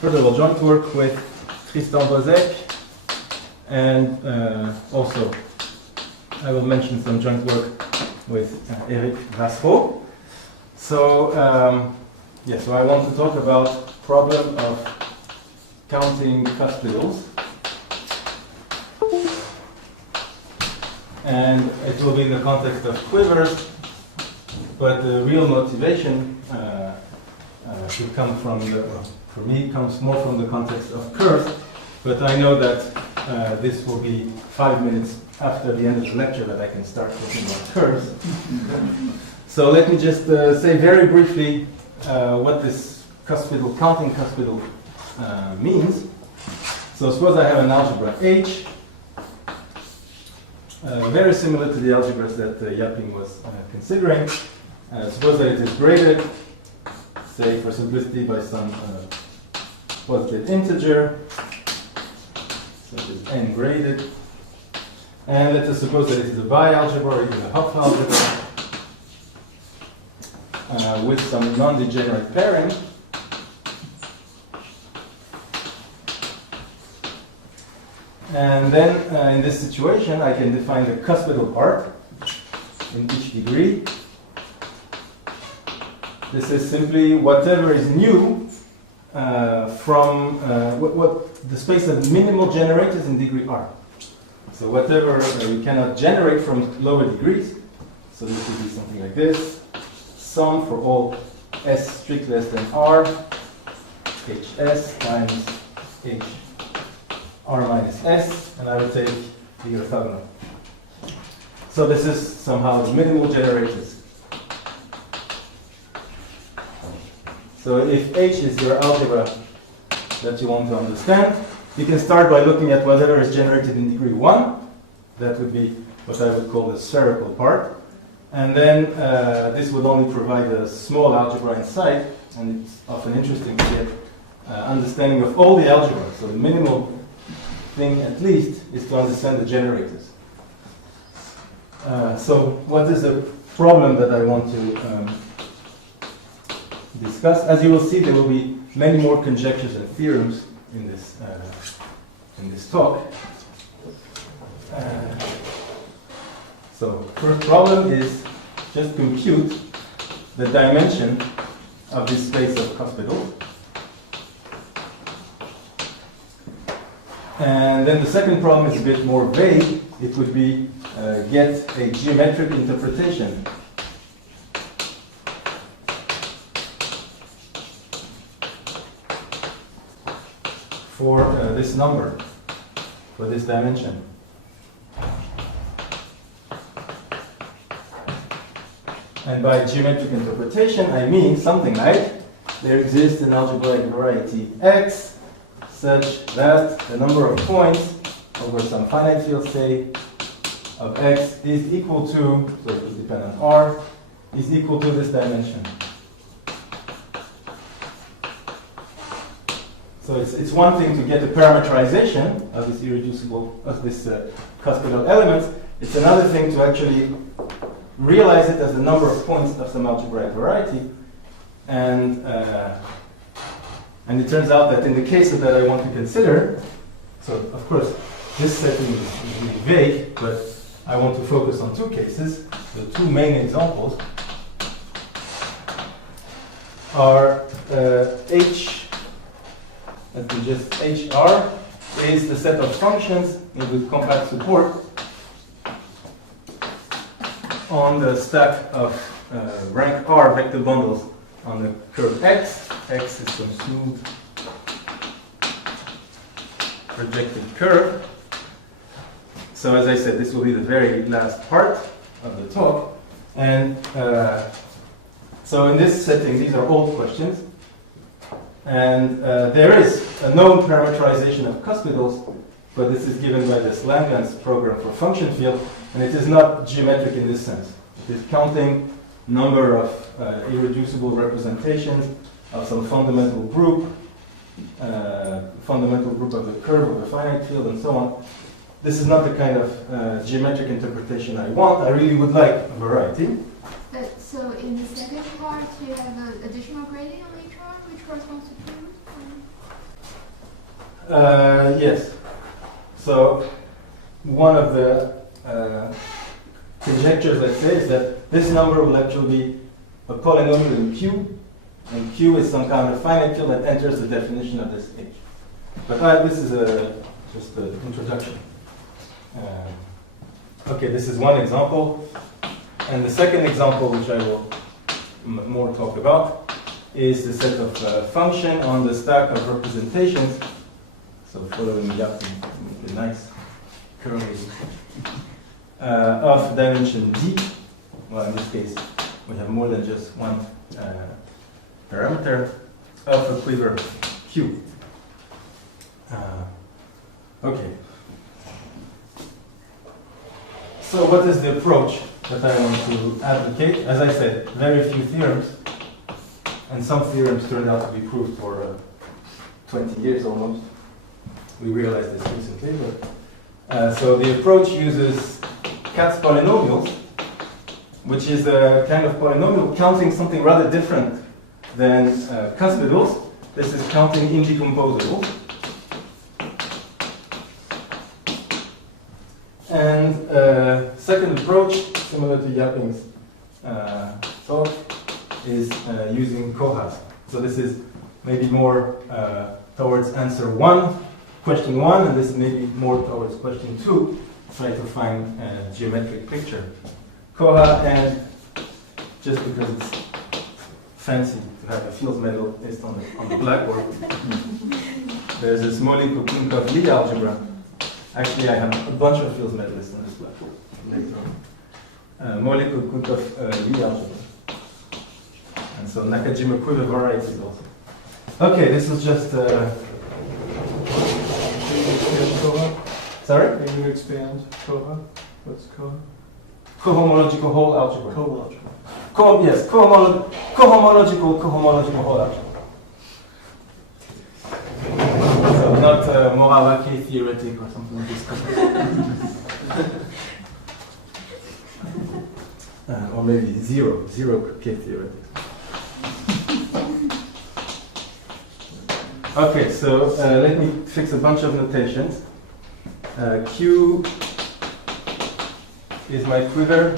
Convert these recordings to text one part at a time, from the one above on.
Further, we'll joint work with Tristan Bozek, and also I will mention some joint work with Eric Vassereau. So, so I want to talk about problem of counting cuspidals. And it will be in the context of quivers, but the real motivation should come from for me, comes more from the context of curves. But I know that this will be 5 minutes after the end of the lecture that I can start talking about curves. So let me just say very briefly what this counting cuspidal means. So suppose I have an algebra H, very similar to the algebras that Yaping was considering. Suppose that it is graded, say for simplicity, by some positive integer, such as n graded. And let us suppose that it is a bi-algebra or even a Hopf algebra with some non-degenerate pairing. And then in this situation, I can define the cuspidal arc in each degree. This is simply whatever is new from what the space of minimal generators in degree r. So whatever we cannot generate from lower degrees. So this would be something like this. Sum for all s strictly less than r, hs times h r minus s, and I would take the orthogonal. So this is somehow the minimal generators. So if H is your algebra that you want to understand, you can start by looking at whatever is generated in degree 1. That would be what I would call the spherical part. And then this would only provide a small algebra inside, and it's often interesting to get understanding of all the algebras. So the minimal thing, at least, is to understand the generators. So what is the problem that I want to discuss? As you will see, there will be many more conjectures and theorems in this talk. So first problem is just compute the dimension of this space of cuspidals. And then the second problem is a bit more vague. It would be get a geometric interpretation for this number, for this dimension. And by geometric interpretation, I mean something like there exists an algebraic variety x such that the number of points over some finite field, say, of x is equal to, so it will depend on r, is equal to this dimension. So it's one thing to get a parameterization of this irreducible, of this cuspidal elements. It's another thing to actually realize it as the number of points of some algebraic variety. And it turns out that in the cases that I want to consider, so of course this setting is really vague, but I want to focus on two cases. The two main examples are H, let me just, HR is the set of functions with compact support on the stack of rank R vector bundles on the curve X. X is some smooth projected curve. So as I said, this will be the very last part of the talk. And so in this setting, these are old questions. And there is a known parameterization of cuspidals, but this is given by this Langlands program for function field, and it is not geometric in this sense. It is counting number of irreducible representations of some fundamental group of the curve of a finite field, and so on. This is not the kind of geometric interpretation I want. I really would like a variety. So in the second part, you have an additional gradient on each one, which corresponds to Yes. So one of the conjectures, let's say, is that this number will actually be a polynomial in Q, and Q is some kind of finite field that enters the definition of this H. But this is just an introduction. Okay, this is one example. And the second example, which I will more talk about, is the set of function on the stack of representations. So following me up in a nice curly of dimension d. Well, in this case, we have more than just one parameter of a quiver q. Okay. So what is the approach that I want to advocate? As I said, very few theorems, and some theorems turned out to be proved for 20 years almost. We realized this recently. But, so the approach uses Katz's polynomials, which is a kind of polynomial counting something rather different than cuspidals. This is counting indecomposables. And second approach, similar to Yaping's talk, is using cohas. So this is maybe more towards answer 1, question 1, and this is maybe more towards question 2, try to find a geometric picture. Coha, and just because it's fancy to have a field medal list on the blackboard, there's this Maulik and Okounkov Lie algebra. Actually, I have a bunch of field medalists on this blackboard later on. Maulik and Okounkov Lie algebra. And so Nakajima quiver varieties also. Okay, this is just. Sorry? Can you expand Coha? What's Coha? Cohomological whole algebra. Cohomological. Yes, cohomological whole algebra. So not Moravaki theoretic or something like this. Or maybe zero K theoretic. Okay, so let me fix a bunch of notations. Q is my quiver.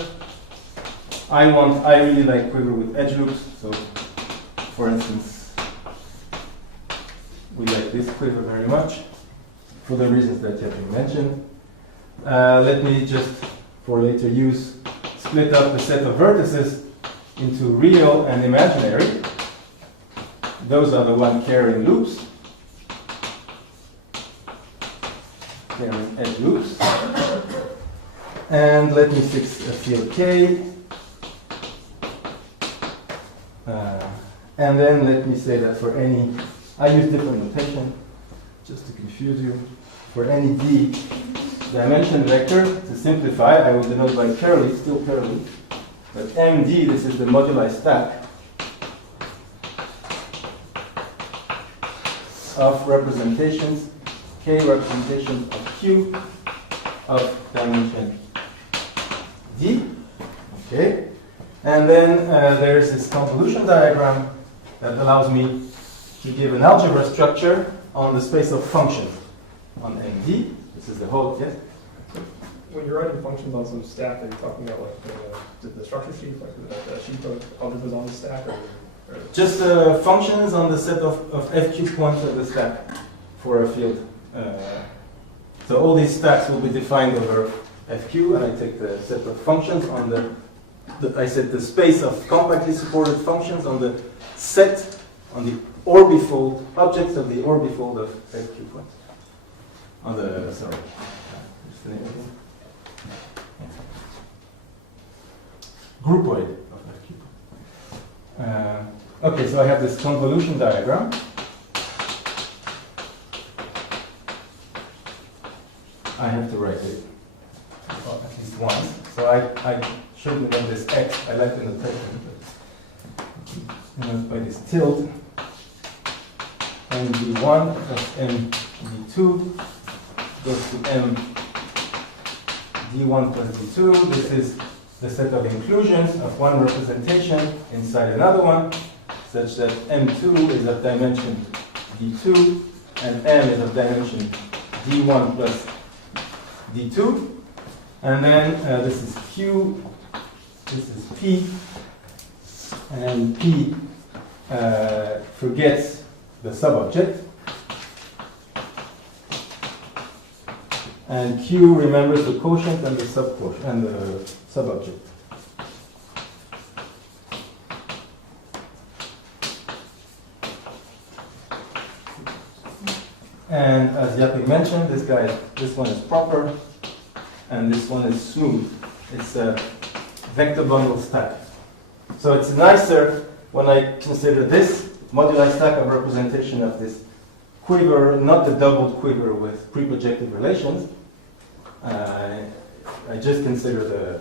I really like quiver with edge loops. So, for instance, we like this quiver very much for the reasons that Yaping mentioned. Let me just, for later use, split up the set of vertices into real and imaginary. Those are the one carrying loops, carrying edge loops. And let me fix a field K. And then let me say that for any, I use different notation just to confuse you. For any D dimension vector, to simplify, I will denote by curly, still curly. But MD, this is the moduli stack of representations, K representations of Q of dimension D. Okay. And then there's this convolution diagram that allows me to give an algebra structure on the space of functions on MD. This is the whole, yes? When you're writing functions on some stack, are you talking about like the structure sheet, like the sheet of algebras on the stack? Or just functions on the set of FQ points of the stack for a field. So all these stacks will be defined over FQ, and I take the set of functions on I said the space of compactly supported functions on the set, on the orbifold, objects of the orbifold of FQ points. On the, sorry. What's the name again? Groupoid of FQ. Okay, so I have this convolution diagram. I have to write it at least once. So I shouldn't name this X. I like the notation, but by this tilde. MD1 plus MD2 goes to MD1 plus D2. This is the set of inclusions of one representation inside another one, such that M2 is of dimension D2 and M is of dimension D1 plus D2. And then this is Q, this is P, and P forgets the subobject. And Q remembers the quotient and the subquotient and the subobject. And as Yapik mentioned, this one is proper, and this one is smooth. It's a vector bundle stack. So it's nicer when I consider this moduli stack of representation of this quiver, not the doubled quiver with pre-projected relations. I just consider the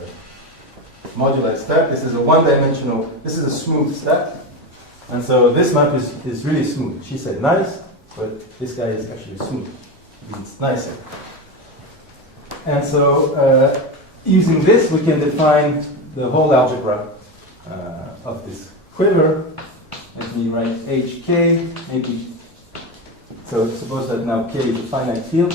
moduli stack. This is a one-dimensional, this is a smooth stack. And so this map is really smooth. She said nice, but this guy is actually smooth. It's nicer. And so using this, we can define the whole algebra of this quiver. Let me write HK, maybe. So suppose that now K is a finite field.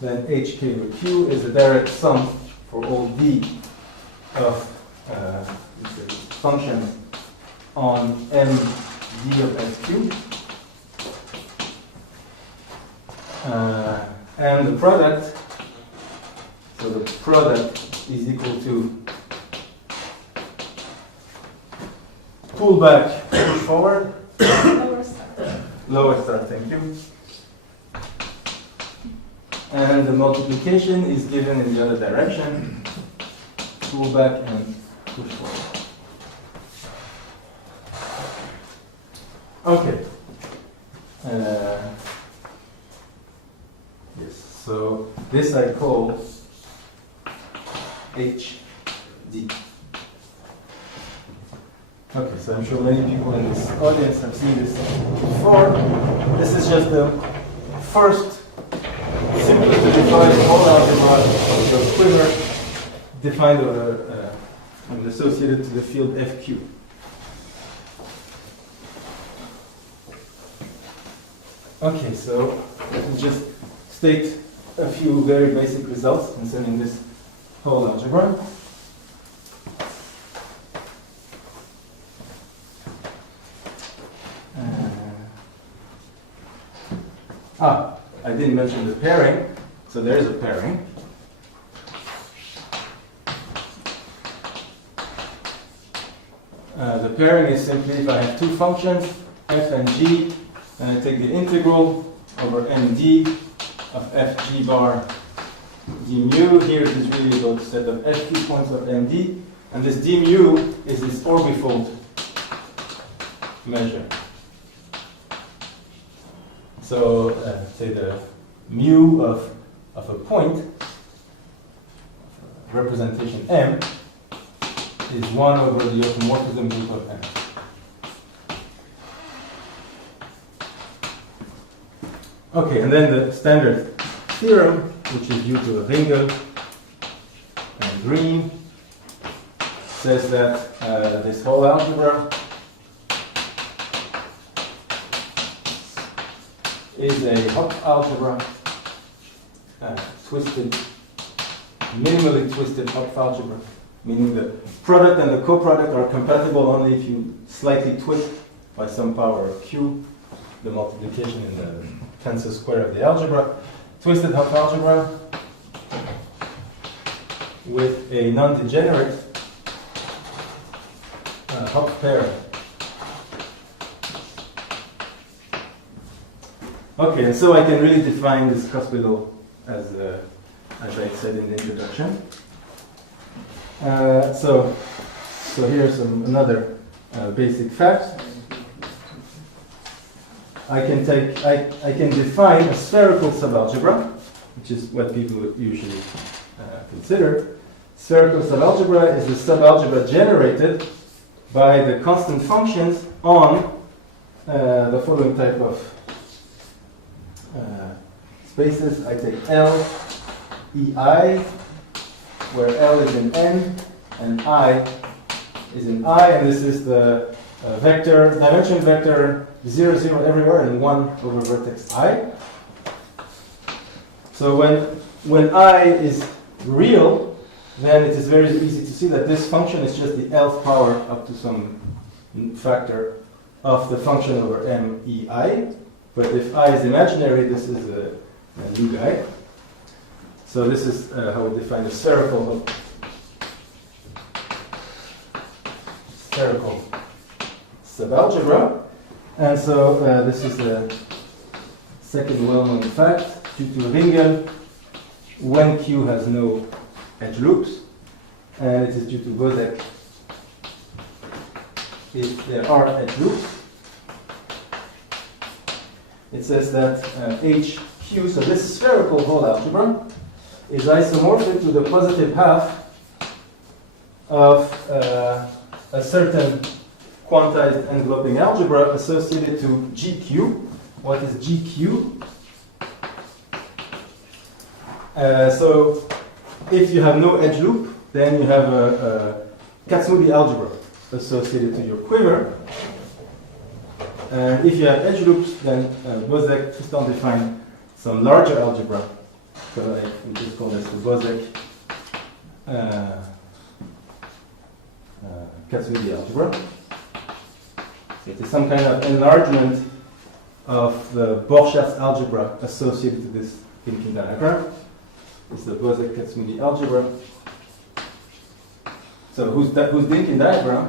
Then HK over Q is a direct sum for all D of functions on M D of SQ. And the product, so the product is equal to pull back, push forward. Lower start, thank you. And the multiplication is given in the other direction. Pull back and push forward. Okay. Yes, so this I call HD. Okay, so I'm sure many people in this audience have seen this before. This is just the first simply to define whole algebra of the quiver defined and associated to the field FQ. Okay, so let me just state a few very basic results concerning this whole algebra. I didn't mention the pairing, so there is a pairing. The pairing is simply if I have two functions, f and g, and I take the integral over md of fg bar d mu. Here it is really about the set of fq points of md, and this d mu is this orbifold measure. So say the mu of a point, representation M, is 1 over the automorphism group of M. Okay, and then the standard theorem, which is due to Ringel and Green, says that this whole algebra is a Hopf algebra, twisted, minimally twisted Hopf algebra, meaning the product and the coproduct are compatible only if you slightly twist by some power of q the multiplication in the tensor square of the algebra. Twisted Hopf algebra with a non-degenerate Hopf pairing. Okay, and so I can really define this cuspidal as I said in the introduction. So here's another basic fact. I can define a spherical subalgebra, which is what people usually consider. Spherical subalgebra is the subalgebra generated by the constant functions on the following type of spaces. I take L, EI, where L is in N and I is in I, and this is the vector, dimension vector 0, 0 everywhere and 1 over vertex I. So when I is real, then it is very easy to see that this function is just the nth power up to some factor of the function over MEI. But if I is imaginary, this is a new guy. So this is how we define a spherical subalgebra. And so this is the second well-known fact. Due to Ringen, when Q has no edge loops, and it is due to Bozek if there are edge loops. It says that HQ, so this spherical whole algebra, is isomorphic to the positive half of a certain quantized enveloping algebra associated to GQ. What is GQ? So if you have no edge loop, then you have a Katsudi algebra associated to your quiver. And if you have edge loops, then Bozek Tristan defined some larger algebra. So we just call this the Bozek Katsudi algebra. So it is some kind of enlargement of the Borchardt algebra associated to this thinking diagram. It's the Bozek Katsudi algebra. So whose Dinkin diagram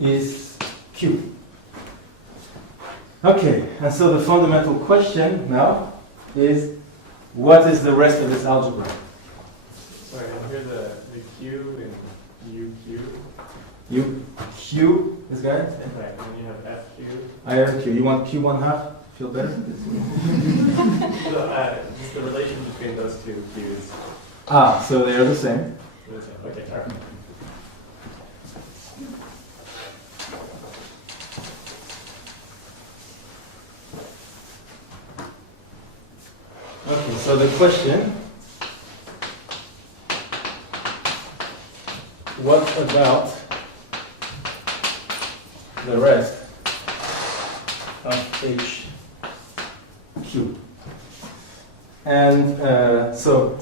is Q. Okay, and so the fundamental question now is, what is the rest of this algebra? Sorry, I hear the Q and UQ. UQ, this guy? Right, and then you have FQ. I have Q. You want Q1 half? Feel better? So, just the relation between those two Q's. Ah, so they are the same. Okay, all right. Okay, so the question, what about the rest of HQ? And so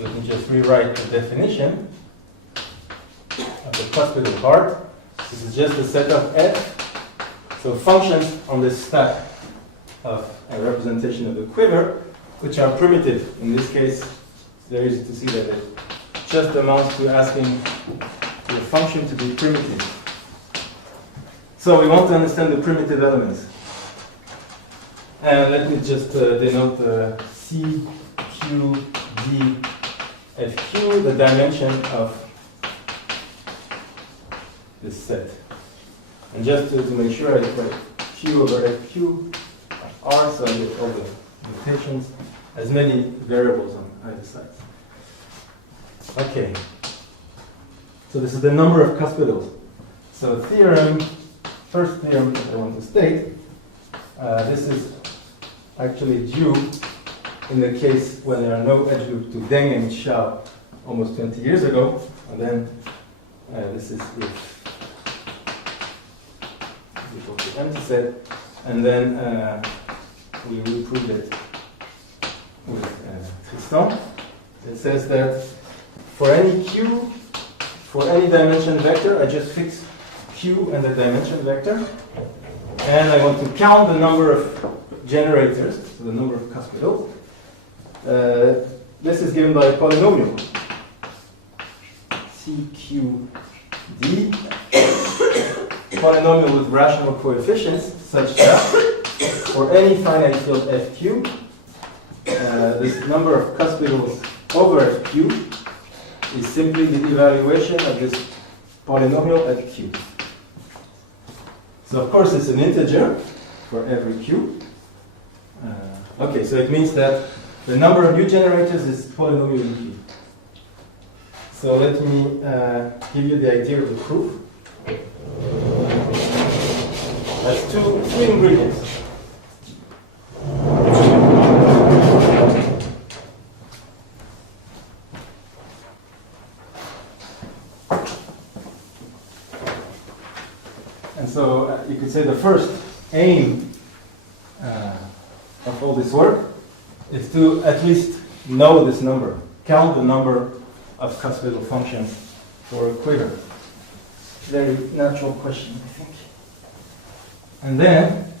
let me just rewrite the definition of the cuspidal part. This is just a set of F. So functions on this stack of a representation of the quiver, which are primitive. In this case, it's very easy to see that it just amounts to asking the function to be primitive. So we want to understand the primitive elements. And let me just denote the C, Q, D, FQ, the dimension of this set. And just to make sure I write Q over FQ R, so I get all the notations, as many variables on either side. Okay. So this is the number of cuspidals. So theorem, first theorem that I want to state, this is actually due in the case when there are no edge loops to Deng and Xiao almost 20 years ago. And then this is if equal to empty set. And then we will prove it with Tristan. It says that for any Q, for any dimension vector, I just fix Q and the dimension vector. And I want to count the number of generators, so the number of cuspidals. This is given by a polynomial. CQD, polynomial with rational coefficients, such that for any finite field FQ, this number of cuspidals over FQ is simply the evaluation of this polynomial at Q. So of course it's an integer for every Q. Okay, so it means that the number of new generators is polynomial in Q. So let me give you the idea of the proof. That's three ingredients. And so you could say the first aim of all this work is to at least know this number, count the number of cuspidal functions for a quiver. Very natural question, I think. And then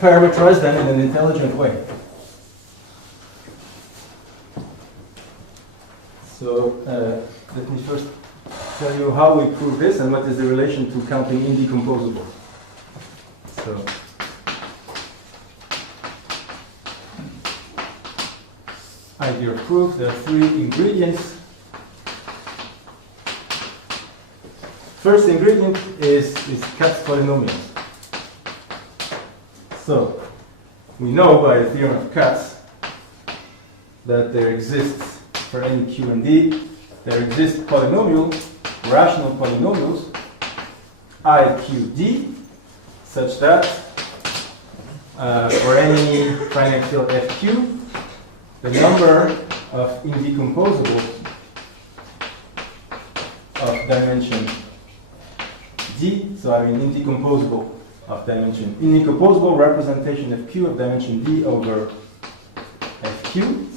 parameterize them in an intelligent way. So let me first tell you how we prove this and what is the relation to counting indecomposable. So idea of proof, there are three ingredients. First ingredient is Katz polynomials. So we know by the theorem of Katz that there exists for any q and d, there exist polynomials, rational polynomials, I, Q, D, such that for any finite field FQ, the number of indecomposables of dimension D, so I mean indecomposable of dimension, indecomposable representation of Q of dimension D over FQ,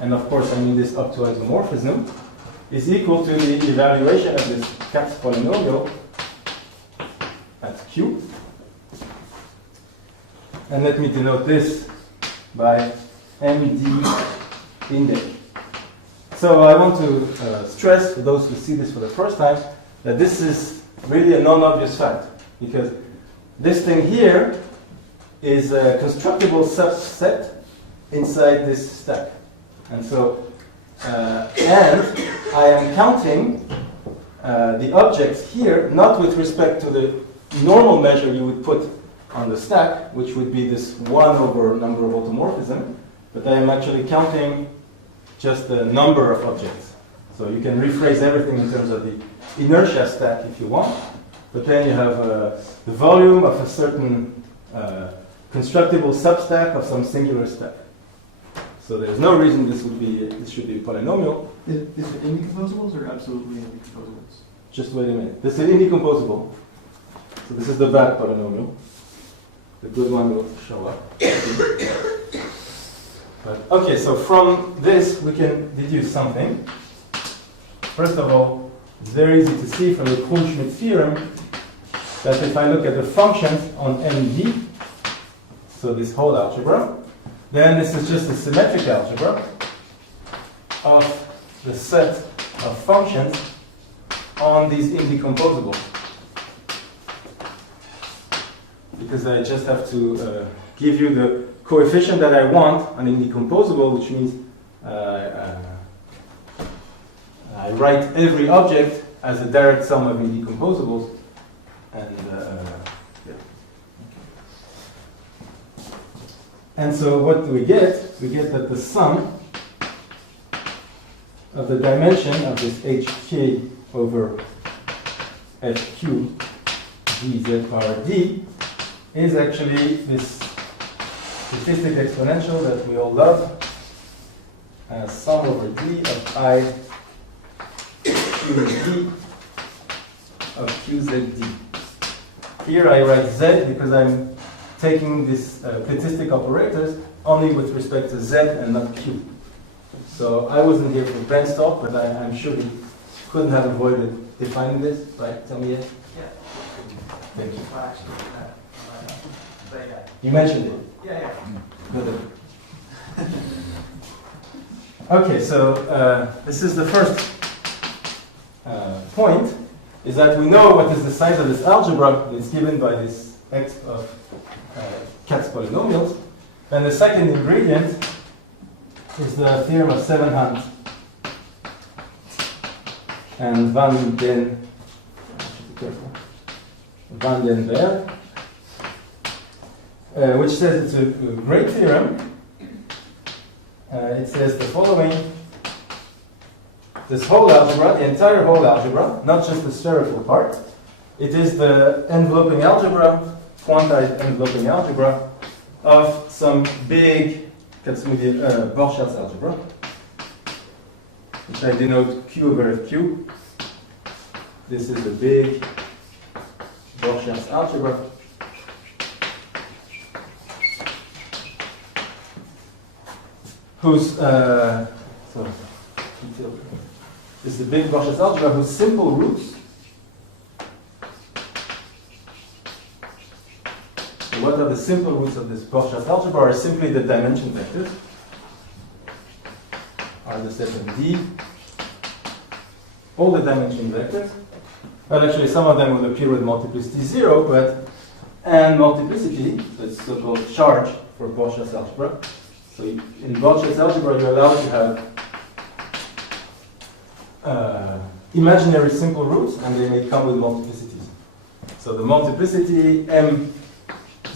and of course I mean this up to isomorphism, is equal to the evaluation of this Katz polynomial at Q. And let me denote this by MD index. So I want to stress, for those who see this for the first time, that this is really a non-obvious fact, because this thing here is a constructible subset inside this stack. And so, and I am counting the objects here, not with respect to the normal measure you would put on the stack, which would be this 1 over number of automorphism, but I am actually counting just the number of objects. So you can rephrase everything in terms of the inertia stack if you want, but then you have the volume of a certain constructible substack of some singular stack. So there's no reason this should be a polynomial. Is it indecomposables or absolutely indecomposables? Just wait a minute. This is indecomposable. So this is the bad polynomial. The good one will show up. But, okay, so from this we can deduce something. First of all, it's very easy to see from the Kuhn-Schmidt theorem that if I look at the functions on MD, so this whole algebra, then this is just a symmetric algebra of the set of functions on these indecomposables. Because I just have to give you the coefficient that I want on indecomposable, which means I write every object as a direct sum of indecomposables, and yeah. And so what do we get? We get that the sum of the dimension of this HK over FQ dz power d is actually this statistic exponential that we all love, sum over d of I QD of QZD. Here I write Z because I'm taking these statistic operators only with respect to Z and not Q. So I wasn't here for Ben's talk, but I'm sure he couldn't have avoided defining this, right? Tell me it. Yeah. Thank you. Well, actually, but yeah. You mentioned it. Yeah. Good. Okay, so this is the first point, is that we know what is the size of this algebra. It's given by this x of Katz polynomials. And the second ingredient is the theorem of Sevenhand and Van den Berg, which says it's a great theorem. It says the following: this whole algebra, the entire whole algebra, not just the spherical part, it is the enveloping algebra, quantized enveloping algebra of some big Borchardt algebra, which I denote Q over FQ. This is a big Borchardt algebra. Whose is the big Borchardt algebra whose simple roots. What are the simple roots of this Borchardt algebra? Are simply the dimension vectors. Are the set of D. All the dimension vectors. Well, actually, some of them will appear with multiplicity 0, but and multiplicity, so it's so-called charge for Borchardt algebra. So in Borchardt algebra, you're allowed to have imaginary simple roots, and they may come with multiplicities. So the multiplicity MD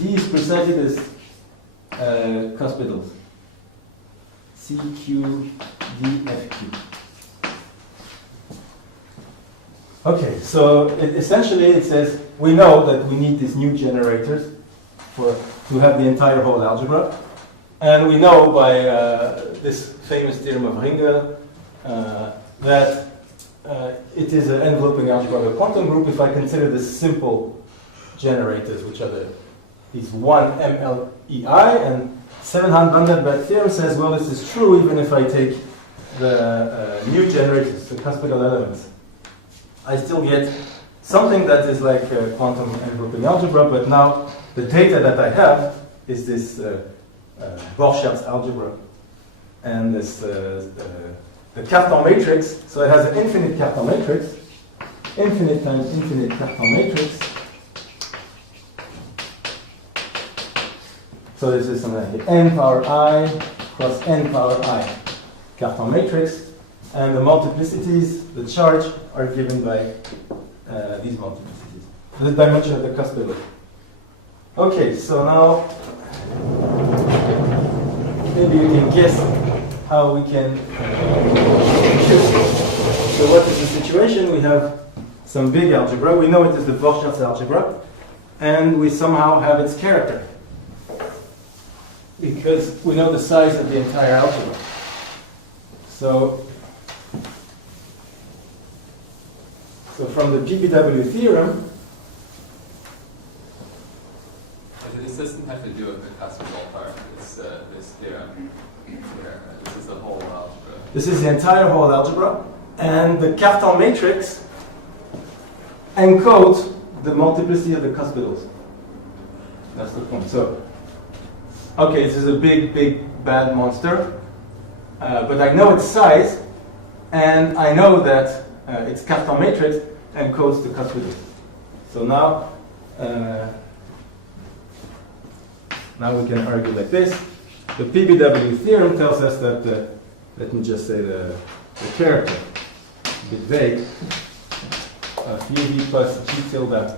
is presented as cuspidals. C, Q, D, F, Q. Okay, so essentially it says we know that we need these new generators to have the entire whole algebra. And we know by this famous theorem of Ringel that it is an enveloping algebra of a quantum group if I consider the simple generators, which are these 1 MLEI, and Sevenhand-Vandenberg theorem says, well, this is true even if I take the new generators, the cuspidal elements. I still get something that is like quantum enveloping algebra, but now the data that I have is this Borchardt algebra and this the Cartan matrix. So it has an infinite Cartan matrix, infinite times infinite Cartan matrix. So this is something like n power I cross n power I Cartan matrix, and the multiplicities, the charge, are given by these multiplicities. The dimension of the cuspidal. Okay, so now maybe you can guess how we can So what is the situation? We have some big algebra. We know it is the Borchardt algebra, and we somehow have its character because we know the size of the entire algebra. So from the PBW theorem, this doesn't have to do with the cuspidal part. It's this theorem. This is the whole algebra. This is the entire whole algebra, and the Cartan matrix encodes the multiplicity of the cuspidals. That's the point. So, okay, this is a big, big, bad monster, but I know its size, and I know that its Cartan matrix encodes the cuspidals. So now we can argue like this. The PBW theorem tells us that, let me just say the character, a bit vague, of UV plus G tilde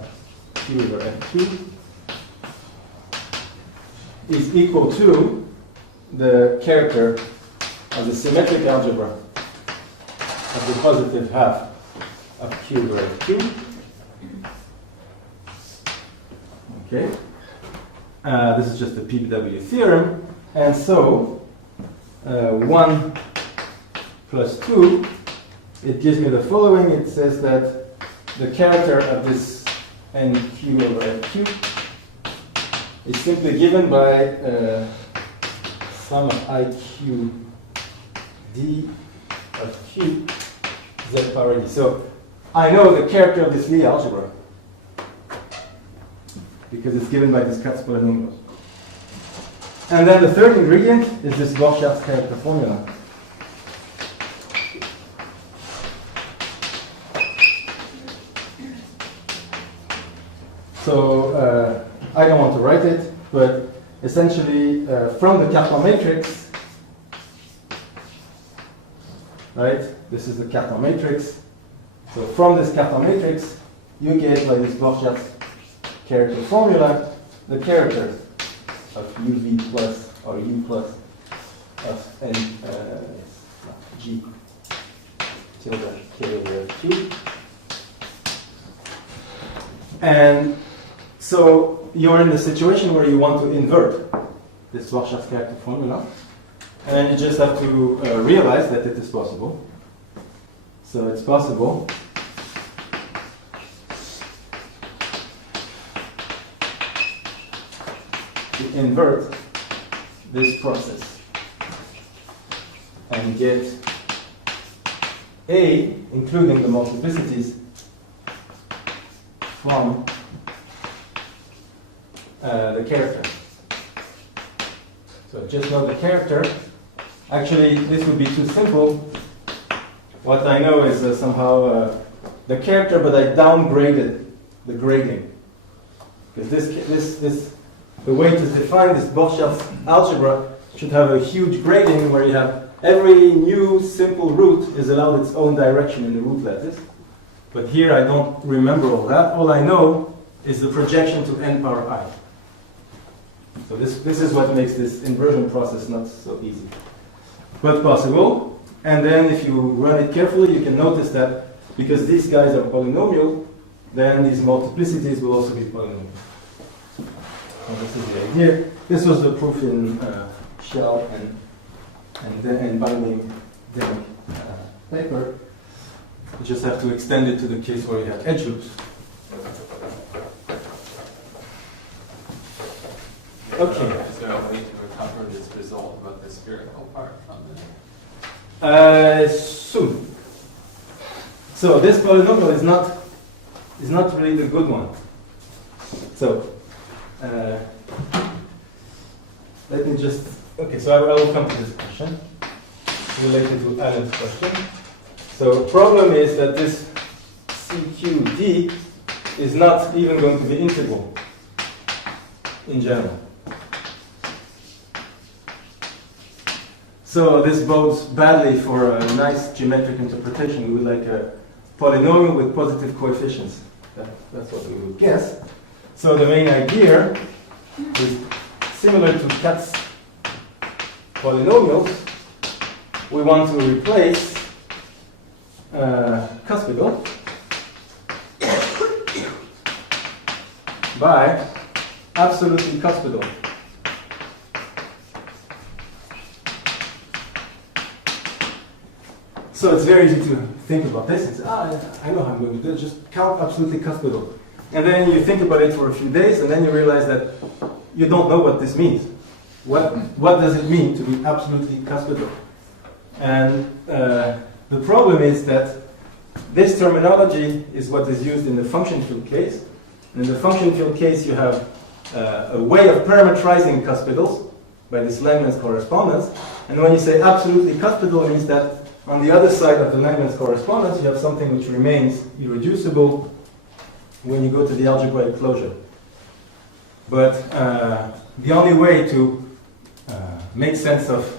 Q over FQ is equal to the character of the symmetric algebra of the positive half of Q over FQ. Okay. This is just the PBW theorem, and so 1 plus 2, it gives me the following. It says that the character of this NQ over FQ is simply given by sum of IQ D of Q Z power D. So I know the character of this Lie algebra because it's given by this Katz polynomials. And then the third ingredient is this Borchardt character formula. So I don't want to write it, but essentially from the Cartan matrix, right? This is the Cartan matrix. So from this Cartan matrix, you get by this Borchardt character formula the characters of UV plus or U plus of N G tilde K over Q. And so you're in the situation where you want to invert this Borchardt character formula, and you just have to realize that it is possible. So it's possible to invert this process and get A, including the multiplicities, from the character. So just know the character. Actually, this would be too simple. What I know is somehow the character, but I downgraded the grading. Because the way to define this Borchardt algebra should have a huge grading where you have every new simple root is allowed its own direction in the root lattice. But here I don't remember all that. All I know is the projection to n power I. So this is what makes this inversion process not so easy. But possible. And then if you run it carefully, you can notice that because these guys are polynomial, then these multiplicities will also be polynomial. So this is the idea. This was the proof in Shell and Binding Deng paper. You just have to extend it to the case where you have edge loops. Okay. Is there a way to recover this result about the spherical part from the... Soon. So this polynomial is not really the good one. So let me just so I will come to this question related to Alan's question. So problem is that this CQD is not even going to be integral in general. So this bodes badly for a nice geometric interpretation. We would like a polynomial with positive coefficients. That's what we would guess. So the main idea is similar to Katz's polynomials. We want to replace cuspidal by absolutely cuspidal. So it's very easy to think about this and say, I know how I'm going to do it, just count absolutely cuspidal. And then you think about it for a few days, and then you realize that you don't know what this means. What does it mean to be absolutely cuspidal? And the problem is that this terminology is what is used in the function field case. And in the function field case, you have a way of parametrizing cuspidals by this Langlands correspondence. And when you say absolutely cuspidal, it means that on the other side of the Langlands correspondence, you have something which remains irreducible when you go to the algebraic closure. But the only way to make sense of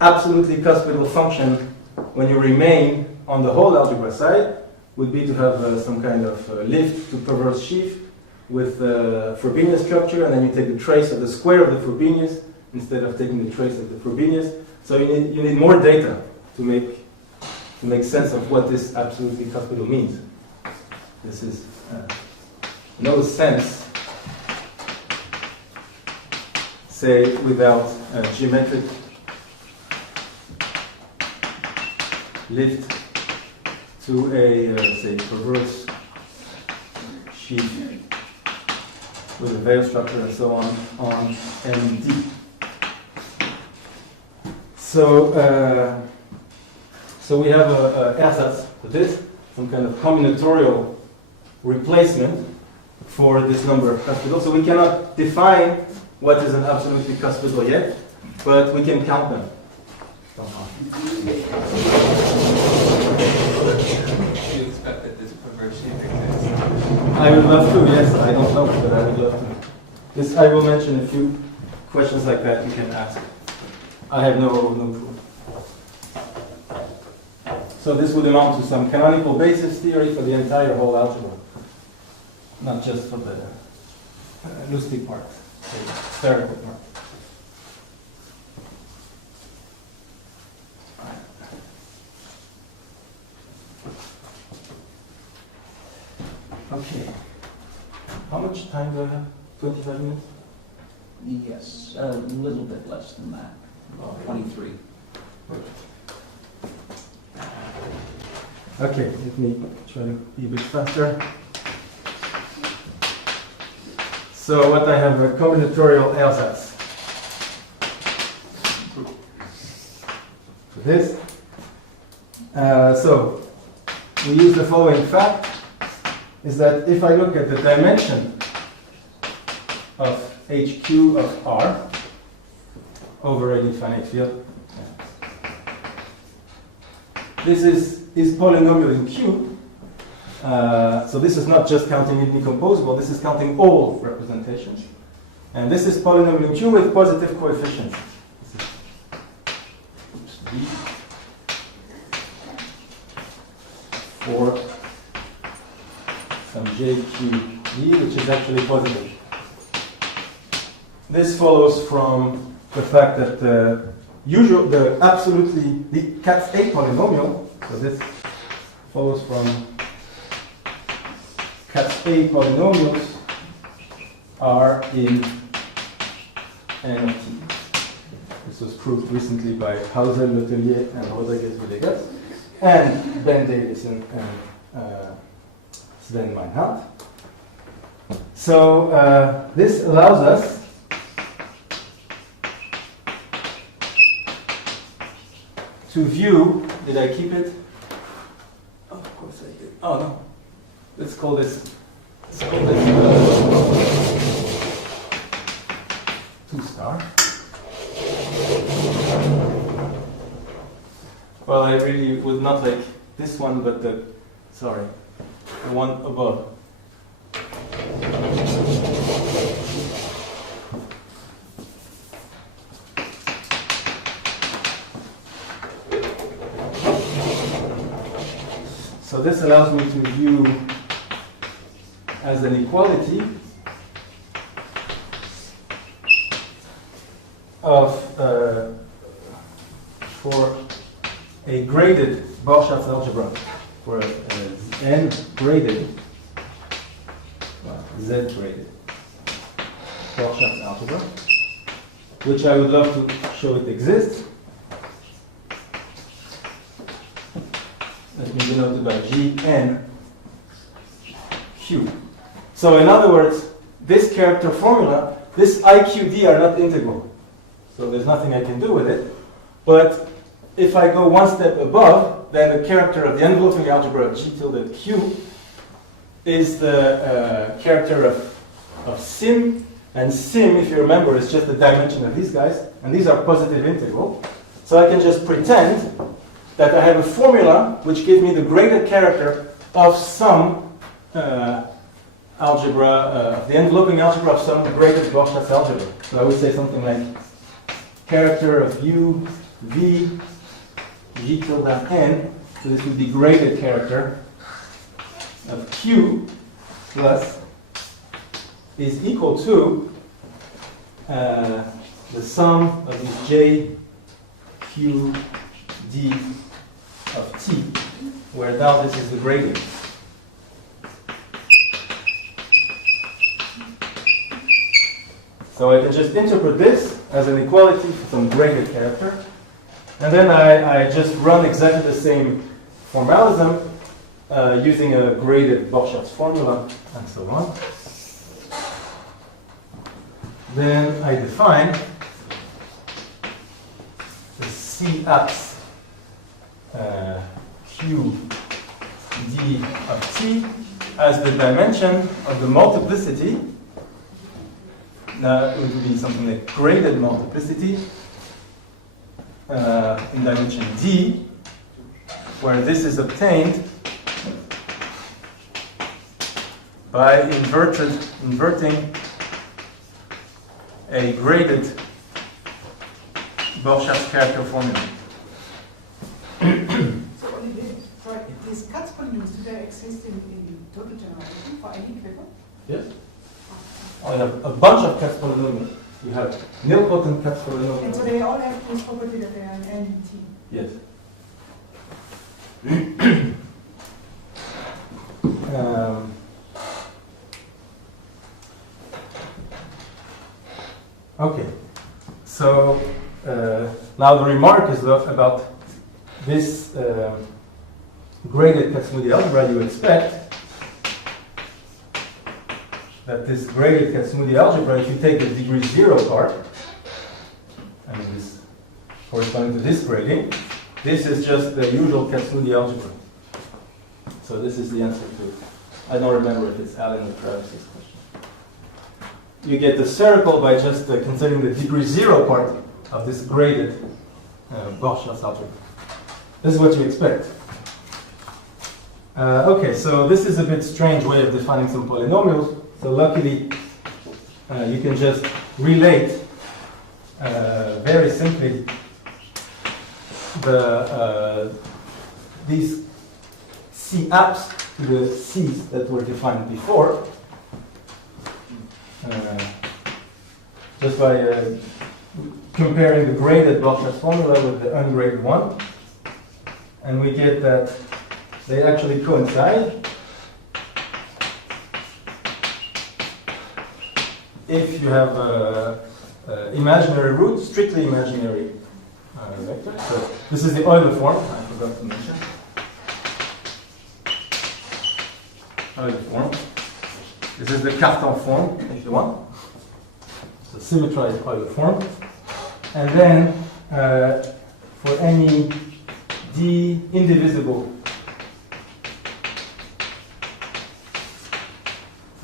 absolutely cuspidal function when you remain on the whole algebra side would be to have some kind of lift to perverse sheaf with Frobenius structure, and then you take the trace of the square of the Frobenius instead of taking the trace of the Frobenius. So you need more data to make sense of what this absolutely cuspidal means. This is no sense, say, without a geometric lift to a, say, perverse sheaf with a Weil structure and so on MD. So we have a ersatz for this, some kind of combinatorial replacement for this number of cuspidals. So we cannot define what is an absolutely cuspidal yet, but we can count them. Do you expect that this perverse sheaf exists? I would love to, yes. I don't know, but I would love to. This, I will mention a few questions like that you can ask. I have no proof. So this would amount to some canonical basis theory for the entire whole algebra, not just for the lustig part, the spherical part. Okay. How much time do I have? 25 minutes? Yes, a little bit less than that, 23. Okay, let me try to be a bit faster. So what I have a combinatorial ersatz. For this. So we use the following fact, is that if I look at the dimension of HQ of R over a definite field, this is polynomial in Q. So this is not just counting indecomposable, this is counting all representations. And this is polynomial in Q with positive coefficients. This is for some JQD, which is actually positive. This follows from the fact that the cat's A polynomial, so this follows from cat's A polynomials are in N of T. This was proved recently by Hauser, Letellier, and Rodriguez-Villegas, and Ben Davison and Sven Meinhardt. So this allows us to view, did I keep it? Oh, of course I did. Oh no. Let's call this 2 star. Well, I really would not like this one, but the one above. So this allows me to view as an equality of for a graded Borchardt algebra, for n graded, z graded Borchardt algebra, which I would love to show it exists. Let me denote it by Gn Q. So in other words, this character formula, this IQD are not integral. So there's nothing I can do with it. But if I go one step above, then the character of the enveloping algebra of G tilde Q is the character of sim. And sim, if you remember, is just the dimension of these guys. And these are positive integral. So I can just pretend that I have a formula which gives me the graded character of some algebra, the enveloping algebra of some graded Borchardt algebra. So I would say something like character of U, V, G tilde N. So this would be graded character of Q plus is equal to the sum of these J, Q, D of T, where now this is the gradient. So I can just interpret this as an equality for some graded character, and then I just run exactly the same formalism using a graded Borchardt formula and so on. Then I define the C apps Q D of T as the dimension of the multiplicity. Now it would be something like graded multiplicity in dimension D, where this is obtained by inverting a graded Borchardt character formula. So Olivier, sorry, these Katz polynomials, do they exist in total generation for any quiver? Yes. Oh, you have a bunch of Katz polynomials. You have nilpotent Katz polynomials. And so they all have this property that they are an N T. Yes. Okay. So now the remark is about this graded Katz-Moody algebra you expect that this graded Kac-Moody algebra, if you take the degree 0 part, I mean this corresponding to this grading, this is just the usual Kac-Moody algebra. So this is the answer to it. I don't remember if it's Alan or Travis's question. You get the circle by just considering the degree 0 part of this graded Borchardt algebra. This is what you expect. Okay, so this is a bit strange way of defining some polynomials. So luckily, you can just relate very simply these C apps to the C's that were defined before, just by comparing the graded Borchardt formula with the ungraded one, and we get that they actually coincide if you have imaginary root, strictly imaginary vector. So this is the Euler form, I forgot to mention. Euler form. This is the Cartan form, if you want. So symmetrized Euler form. And then for any D indivisible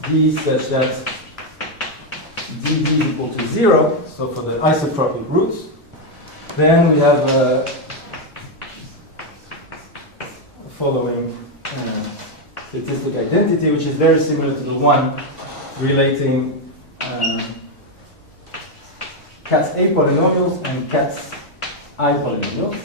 D such that D is equal to 0, so for the isotropic roots, then we have the following statistic identity, which is very similar to the one relating Katz A polynomials and Katz I polynomials.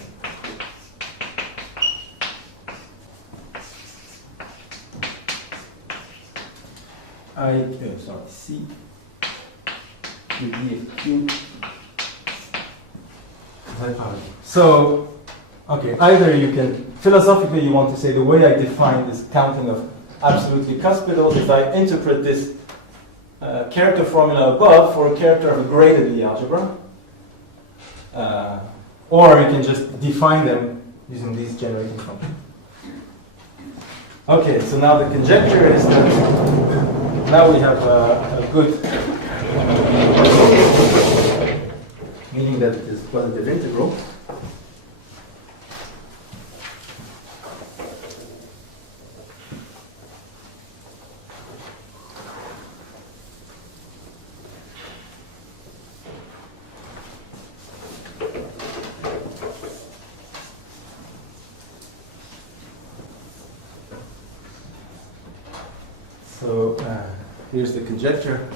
C Q D of Q. So, okay, either you can, philosophically you want to say the way I define this counting of absolutely cuspidals, if I interpret this character formula above for a character of a graded Lie algebra, or you can just define them using these generating functions. Okay, so now the conjecture is that now we have a good meaning that it is positive integral. So here's the conjecture,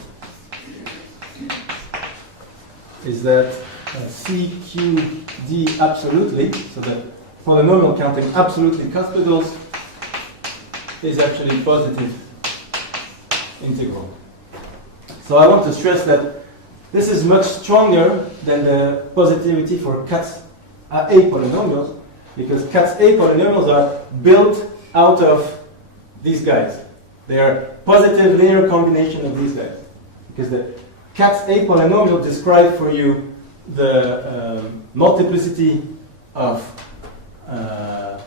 is that C, Q, D absolutely, so that polynomial counting absolutely cuspidals is actually positive integral. So I want to stress that this is much stronger than the positivity for Katz A polynomials, because Katz A polynomials are built out of these guys. They are positive linear combination of these guys. Because the Katz A polynomial describes for you the multiplicity of a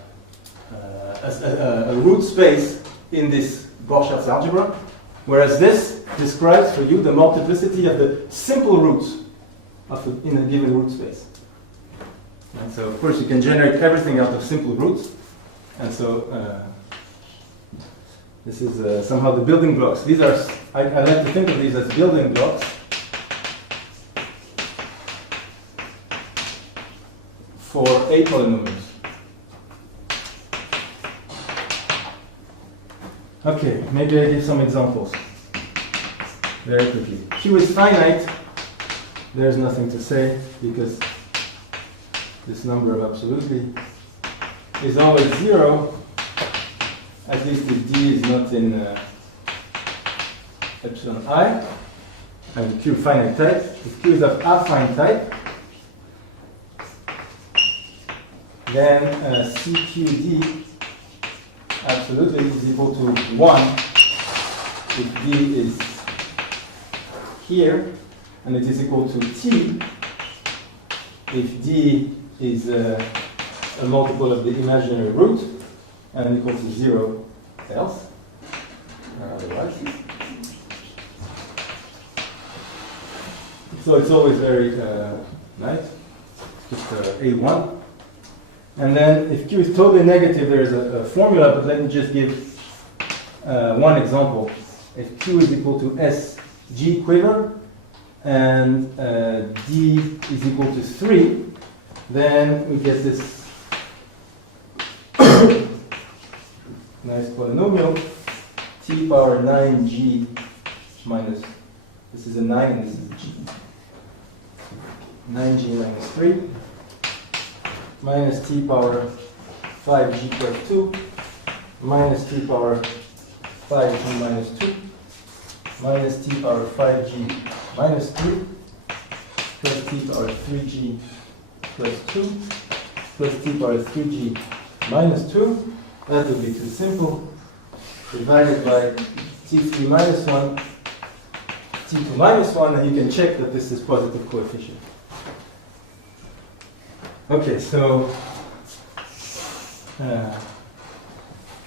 root space in this Borchardt algebra, whereas this describes for you the multiplicity of the simple roots in a given root space. And so, of course, you can generate everything out of simple roots, and so this is somehow the building blocks. These are, I like to think of these as building blocks for A polynomials. Okay, maybe I give some examples very quickly. Q is finite. There's nothing to say because this number of absolutely is always 0. At least if D is not in epsilon I, and the Q finite type. If Q is of affine type, then CQD absolutely is equal to 1 if D is here, and it is equal to T if D is a multiple of the imaginary root, and equal to 0 else, otherwise. So it's always very nice. Just A1. And then if Q is totally negative, there's a formula, but let me just give one example. If Q is equal to SG quiver and D is equal to 3, then we get this nice polynomial, T power 9G minus, this is a 9 and this is a G. 9G minus 3 minus T power 5G plus 2 minus T power 5G minus 2 minus T power 5G minus 3 plus T power 3G plus 2 plus T power 3G minus 2. That would be too simple. Divided by T3 minus 1, T2 minus 1, and you can check that this is positive coefficient. Okay, so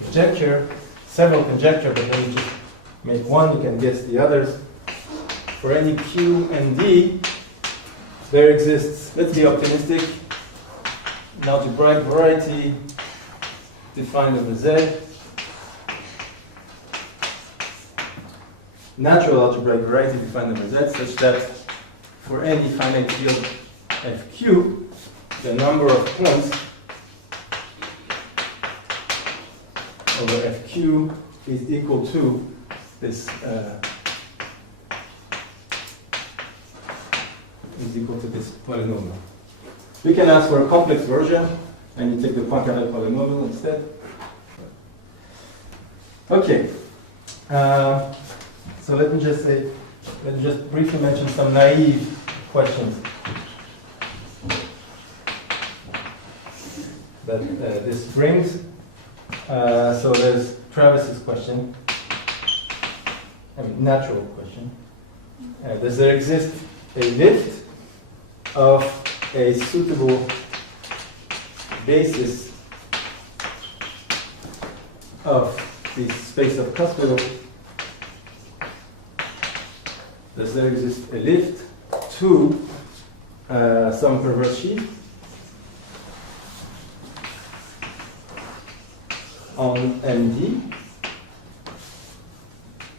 conjecture, several conjecture, but then you just make one, you can guess the others. For any Q and D, there exists, let's be optimistic, an algebraic variety defined over Z. Natural algebraic variety defined over Z, such that for any finite field FQ, the number of points over FQ is equal to this polynomial. We can ask for a complex version, and you take the Poincaré polynomial instead. Okay. So let me just briefly mention some naive questions that this brings. So there's Travis's question, natural question. Does there exist a lift of a suitable basis of the space of cuspidals? Does there exist a lift to some perverse sheaf on MD?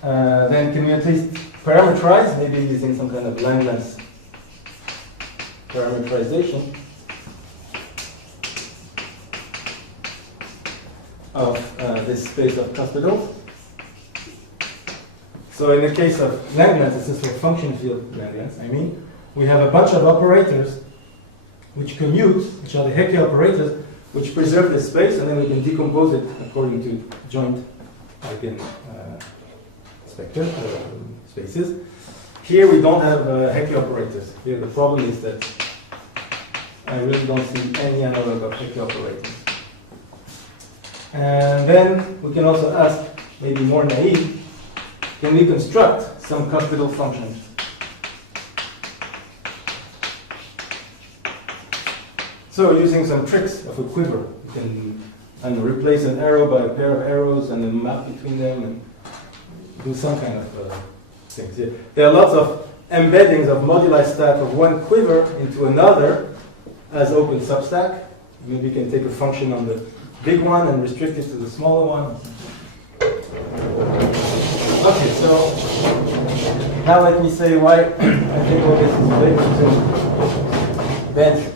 Then can we at least parameterize, maybe using some kind of Langlands parameterization of this space of cuspidals? So in the case of Langlands, this is for function field Langlands, we have a bunch of operators which commute, which are the Hecke operators, which preserve this space, and then we can decompose it according to joint eigen spaces. Here we don't have Hecke operators. Here the problem is that I really don't see any analog of Hecke operators. And then we can also ask, maybe more naive, can we construct some cuspidal functions? So using some tricks of a quiver, you can replace an arrow by a pair of arrows and then map between them and do some kind of things. Yeah. There are lots of embeddings of moduli stack of one quiver into another as open substack. Maybe you can take a function on the big one and restrict it to the smaller one. Okay, so now let me say why I think all this is related to Ben's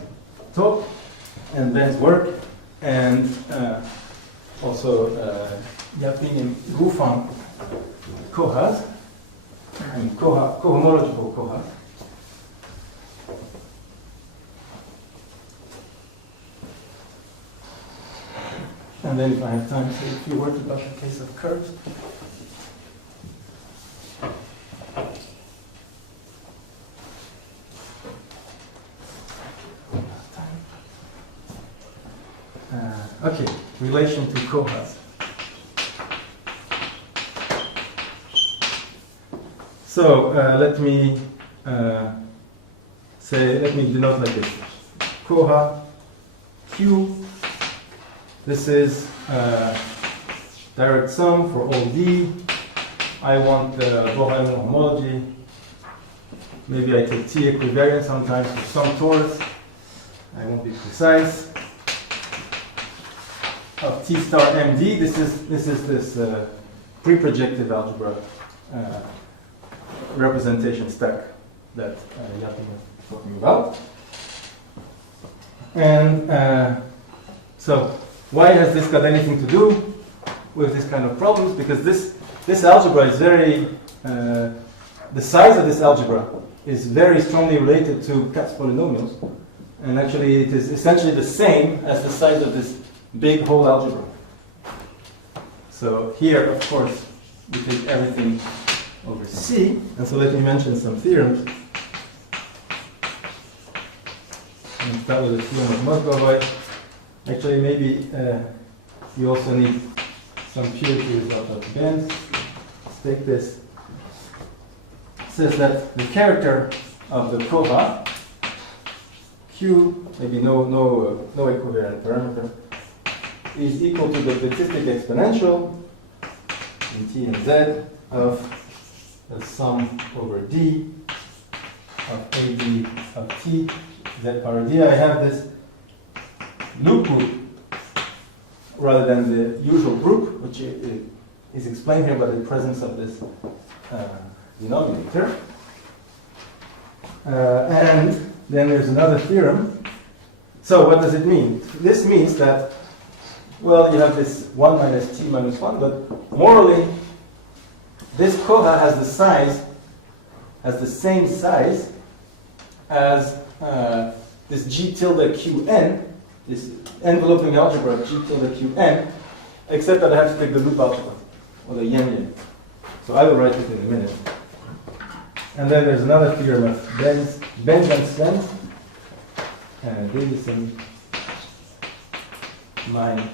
talk and Ben's work, and also Yaping and Gufang cohas, cohomological cohas. And then if I have time, say a few words about the case of curves. Okay, relation to cohas. So let me denote like this. Coha Q. This is direct sum for all D. I want the Borel homology maybe I take T equivariant sometimes for some torus. I won't be precise. Of T star MD, this is pre-projective algebra representation stack that Yatin was talking about. And so, why has this got anything to do with this kind of problems? Because this algebra is very, the size of this algebra is very strongly related to Katz polynomials, and actually it is essentially the same as the size of this big whole algebra. So here, of course, we take everything over C, and so let me mention some theorems. And start with the theorem of Mozgovoi. Actually, maybe you also need some purity result of Benz. Let's take this. It says that the character of the coha Q, maybe no equivariant parameter, is equal to the statistic exponential in T and Z of the sum over D of AB of T, Z power D. I have this loop group rather than the usual group, which is explained here by the presence of this denominator. And then there's another theorem. So what does it mean? This means that, well, you have this 1 minus T minus 1, but morally, this coha has the same size as this G tilde Qn, this enveloping algebra G tilde Qn, except that I have to take the loop algebra, or the yen. So I will write it in a minute. And then there's another theorem of Benz and Sven, and Davison, mine,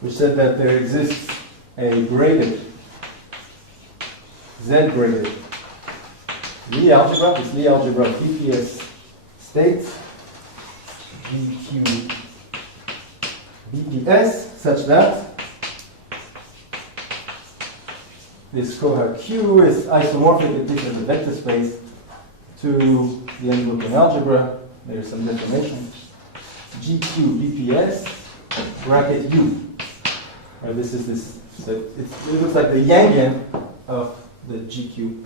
which said that there exists a graded, Z-graded Lie algebra. This Lie algebra of BPS states BQ BPS such that this coha Q is isomorphic, at least as a vector space, to the enveloping algebra. There's some deformation. GQ BPS bracket U. Right, this is this. So it looks like the Yangian of the GQ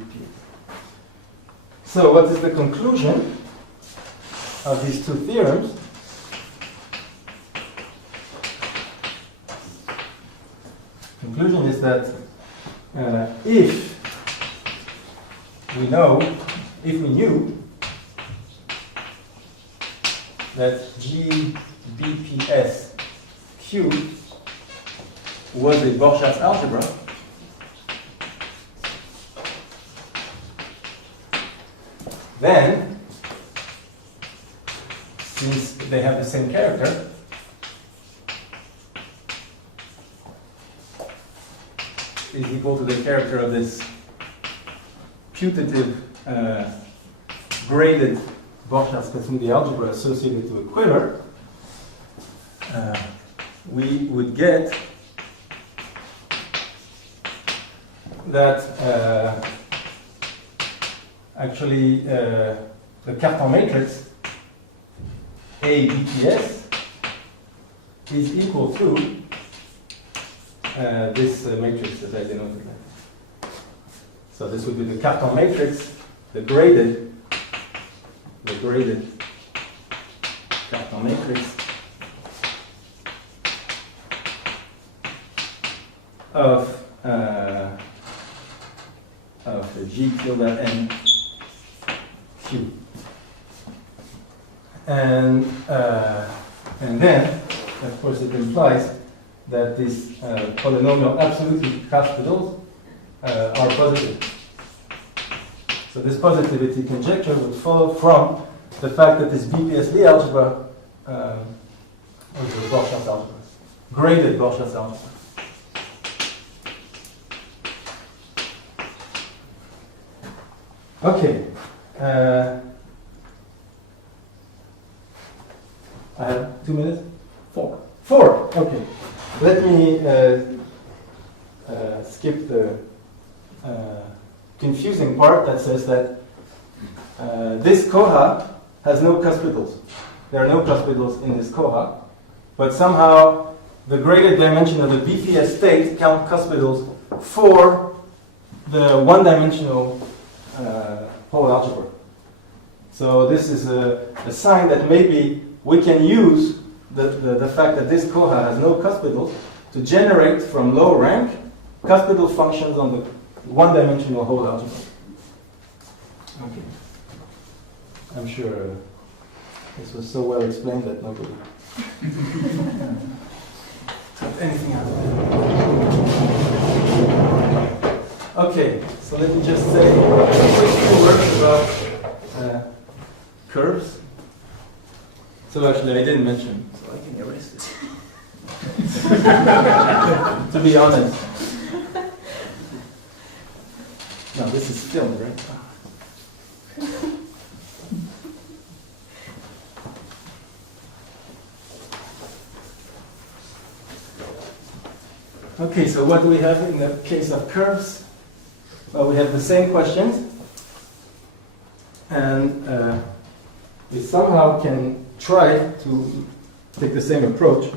BPS. So what is the conclusion of these two theorems? Conclusion is that if we knew that GBPS Q was a Borchardt algebra, then, since they have the same character, is equal to the character of this putative graded Borchardt-Casimir algebra associated to a quiver, we would get that actually the Cartan matrix A BPS is equal to this matrix that I denoted there. So this would be the Cartan matrix, the graded Cartan matrix of the G tilde N Q. And then, of course, it implies that these polynomial absolutely cuspidals are positive. So this positivity conjecture would follow from the fact that this BPS Lie algebra was a Borchardt algebra, graded Borchardt algebra. Okay. I have 2 minutes? 4. Okay. Let me skip the confusing part that says that this coha has no cuspidals. There are no cuspidals in this coha, but somehow the graded dimension of the BPS state count cuspidals for the one-dimensional whole algebra. So this is a sign that maybe we can use the fact that this coha has no cuspidals to generate from low rank cuspidal functions on the one-dimensional whole algebra. Okay. I'm sure this was so well explained that nobody took anything out of it. Okay, so let me just say a quick few words about curves. So actually I didn't mention, so I can erase this. To be honest. No, this is filmed, right? Okay, so what do we have in the case of curves? Well, we have the same questions, and we somehow can try to take the same approach.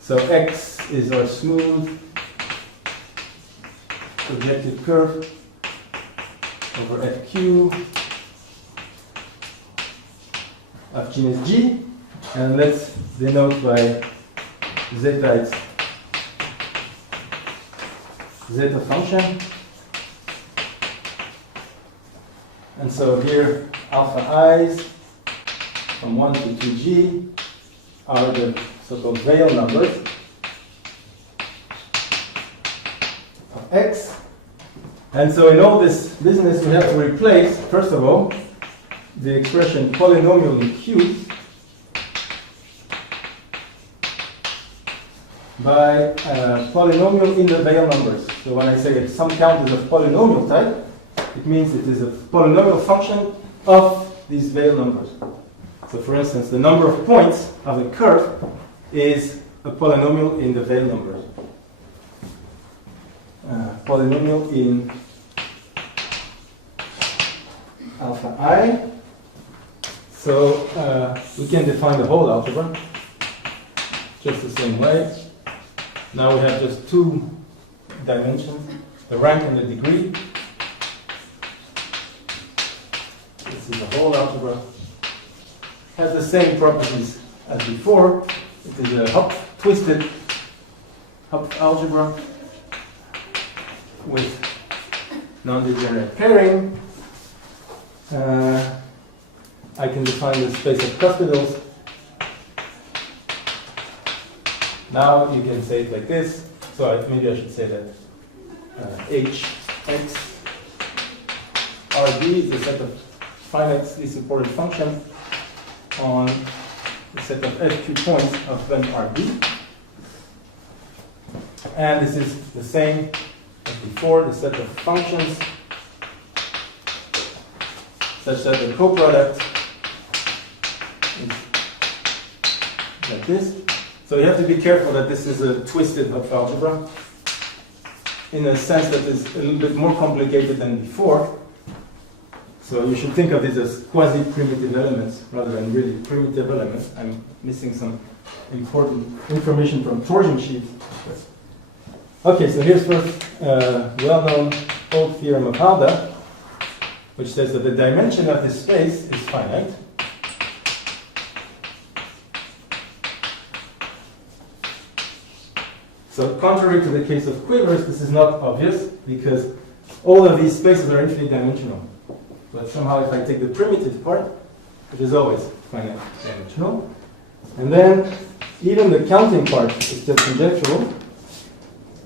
So x is our smooth projected curve over fq of genus G, and let's denote by zeta its zeta function. And so here alpha i's from 1 to 2g are the so-called Weyl numbers of x. And so in all this business we have to replace, first of all, the expression polynomial in Q by polynomial in the Weyl numbers. So when I say that some count is of polynomial type, it means it is a polynomial function of these Weyl numbers. So for instance, the number of points of the curve is a polynomial in the Weyl numbers. Polynomial in alpha I. So we can define the whole algebra just the same way. Now we have just two dimensions, the rank and the degree. This is the whole algebra. Has the same properties as before. It is a twisted Hopf algebra with non-degenerate pairing. I can define the space of cuspidals. Now you can say it like this. So maybe I should say that Hx Rd is the set of finitely supported functions on the set of fq points of when Rd. And this is the same as before, the set of functions such that the coproduct is like this. So you have to be careful that this is a twisted Hopf algebra in a sense that it's a little bit more complicated than before. So you should think of these as quasi-primitive elements rather than really primitive elements. I'm missing some important information from torsion sheets. Okay, so here's first well-known old theorem of Hausdorff, which says that the dimension of this space is finite. So contrary to the case of quivers, this is not obvious because all of these spaces are infinite dimensional. But somehow if I take the primitive part, it is always finite dimensional. And then even the counting part is still conjectural.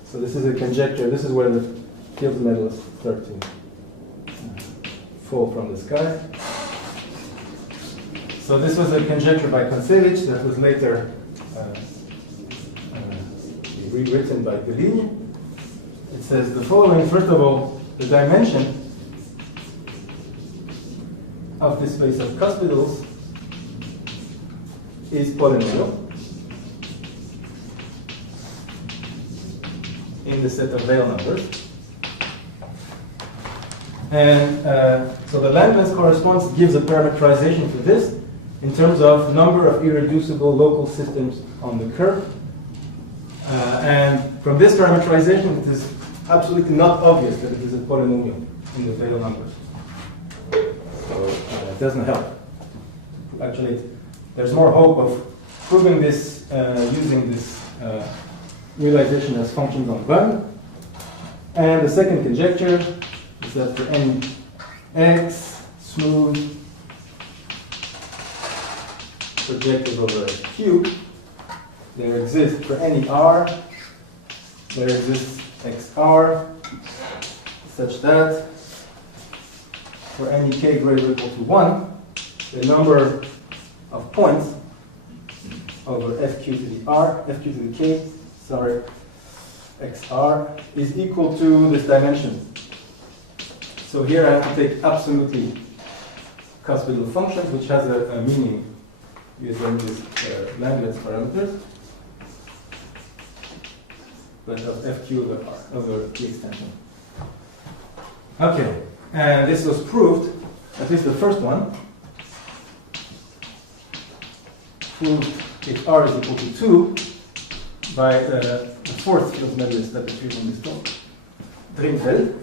So this is a conjecture. This is where the Fields medalists start to fall from the sky. So this was a conjecture by Kontsevich that was later rewritten by Deligny. It says the following. First of all, the dimension of this space of cuspidals is polynomial. in the set of Weil numbers. And so the Langlands corresponds gives a parameterization for this in terms of number of irreducible local systems on the curve. And from this parameterization, it is absolutely not obvious that it is a polynomial in the Weil numbers. So it doesn't help. Actually, there's more hope of proving this using this realization as functions on Bun. And the second conjecture is that for any x smooth projective over Q, there exists for any r, there exists xr such that for any k greater or equal to 1, the number of points over fq to the r, fq to the k, sorry, xr is equal to this dimension. So here I have to take absolutely cuspidal functions, which has a meaning using these Langlands parameters, but of fq over r, over the extension. Okay, and this was proved, at least the first one, proved if r is equal to 2 by the fourth cosmologist that appeared on this talk, Drinfeld,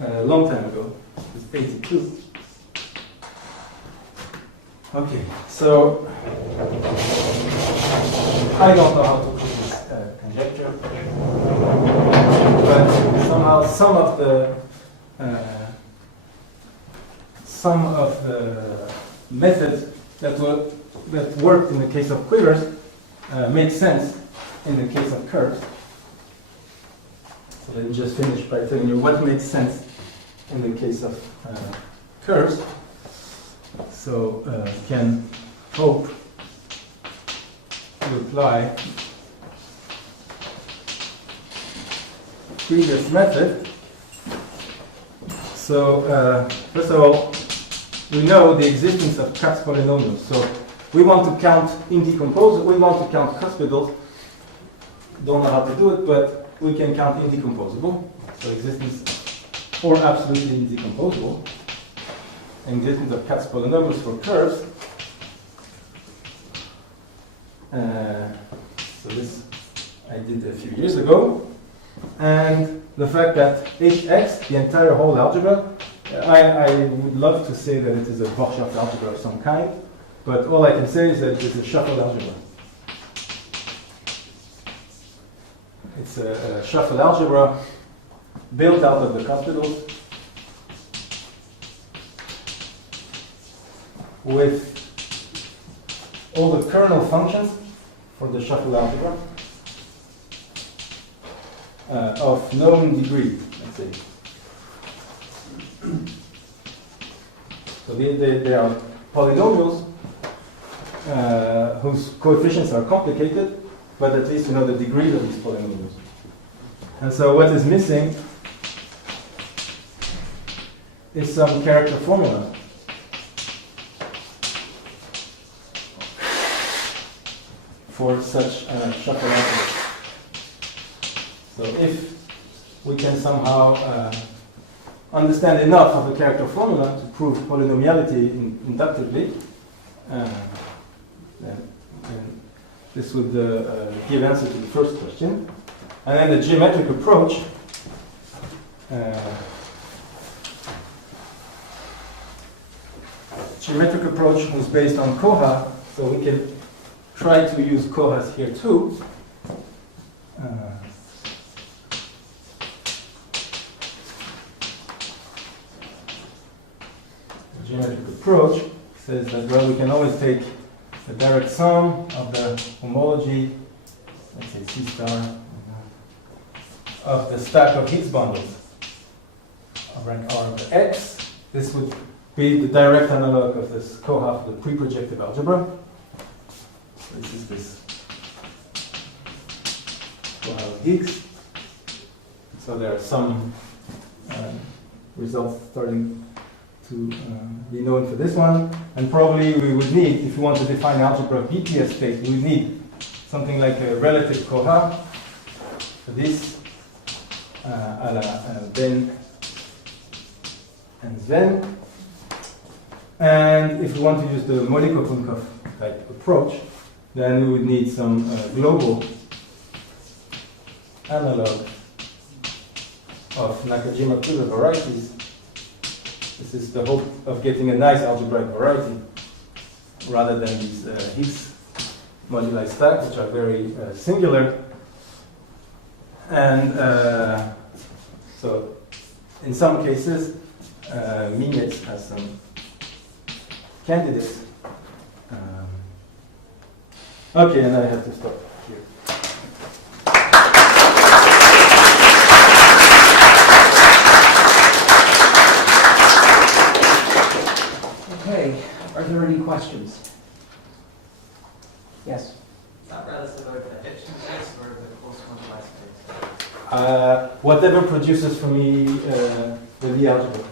a long time ago. It was 82. Okay, so I don't know how to prove this conjecture, but somehow some of the methods that worked in the case of quivers made sense in the case of curves. So let me just finish by telling you what makes sense in the case of curves. So can hope to apply previous method. So first of all, we know the existence of Kapp's polynomials. So we want to count indecomposable, we want to count cuspidals. Don't know how to do it, but we can count indecomposable. So existence or absolutely indecomposable. Existence of Kapp's polynomials for curves. So this I did a few years ago. And the fact that Hx, the entire whole algebra, I would love to say that it is a Borchardt algebra of some kind, but all I can say is that it is a shuffle algebra. It's a shuffle algebra built out of the cuspidals with all the kernel functions for the shuffle algebra of known degree, let's say. So they are polynomials whose coefficients are complicated, but at least you know the degree of these polynomials. And so what is missing is some character formula. For such shuffle algebra. So if we can somehow understand enough of the character formula to prove polynomiality inductively, then this would give answer to the first question. And then the geometric approach was based on coha, so we can try to use cohas here too. The geometric approach says that, well, we can always take the direct sum of the homology, let's say C star, of the stack of Higgs bundles of rank R over X. This would be the direct analog of this coha for the pre-projective algebra. This is this coha of Higgs. So there are some results starting to be known for this one. And probably we would need, if we want to define algebra BPS space, we would need something like a relative coha this à la Ben and Sven. And if we want to use the Maulik and Okounkov type approach, then we would need some global analog of Nakajima quiver varieties. This is the hope of getting a nice algebraic variety rather than these Higgs moduli stack, which are very singular. And so in some cases, Minitz has some candidates. Okay, and I have to stop here. Okay, are there any questions? Yes? Is that relative over the Epstein space or over the coarse quantized space? Whatever produces for me the Lie algebra.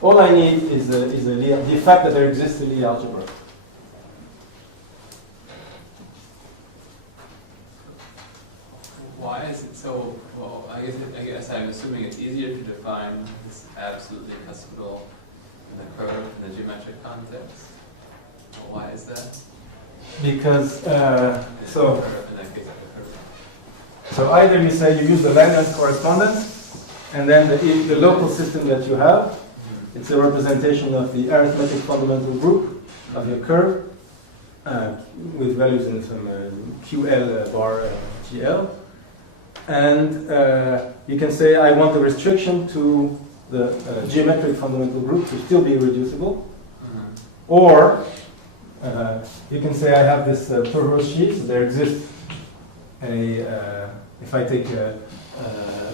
All I need is the fact that there exists a Lie algebra. Why is it so? Well, I guess I'm assuming it's easier to define this absolutely cuspidal in the curve in the geometric context. Well, why is that? Because In that case, so either you say you use the Langlands correspondence, and then the local system that you have, it's a representation of the arithmetic fundamental group of your curve with values in some QL bar GL. And you can say I want the restriction to the geometric fundamental group to still be reducible. Or you can say I have this perverse sheaf, so there exists a, if I take a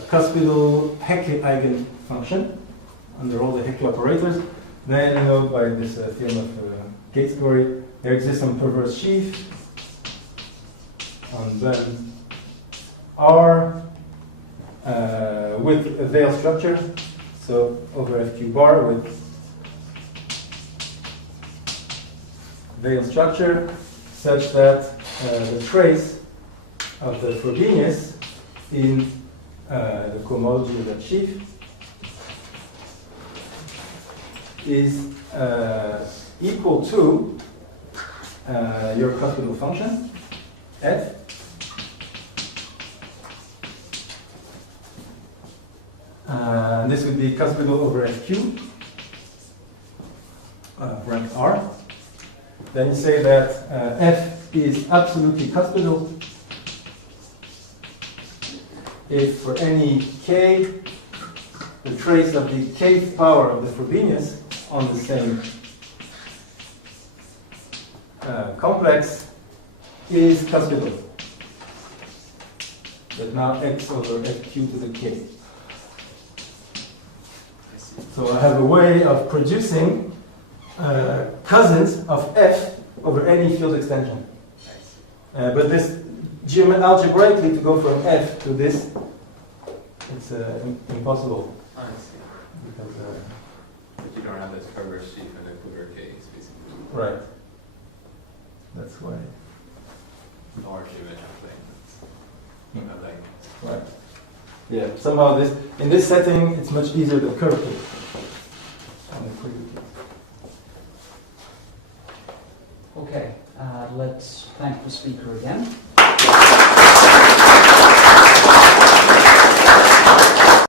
cuspidal Hecke eigenfunction under all the Hecke operators, then you know by this theorem of Gates-Gorey, there exists some perverse sheaf on then R with a Veil structure, so over FQ bar with Veil structure, such that the trace of the Frobenius in the cohomology of that sheaf is equal to your cuspidal function f and this would be cuspidal over FQ rank R. Then you say that f is absolutely cuspidal if for any k the trace of the kth power of the Frobenius on the same complex is cuspidal. But now x over fq to the k. So I have a way of producing cousins of f over any field extension. But this algebraically to go from f to this, it's impossible. I see. Because, But you don't have this perverse sheaf in the quiver case, basically. right. That's why. Or geometrically. You have like. Right. Yeah. Somehow this in this setting it's much easier than curve case. Okay, let's thank the speaker again.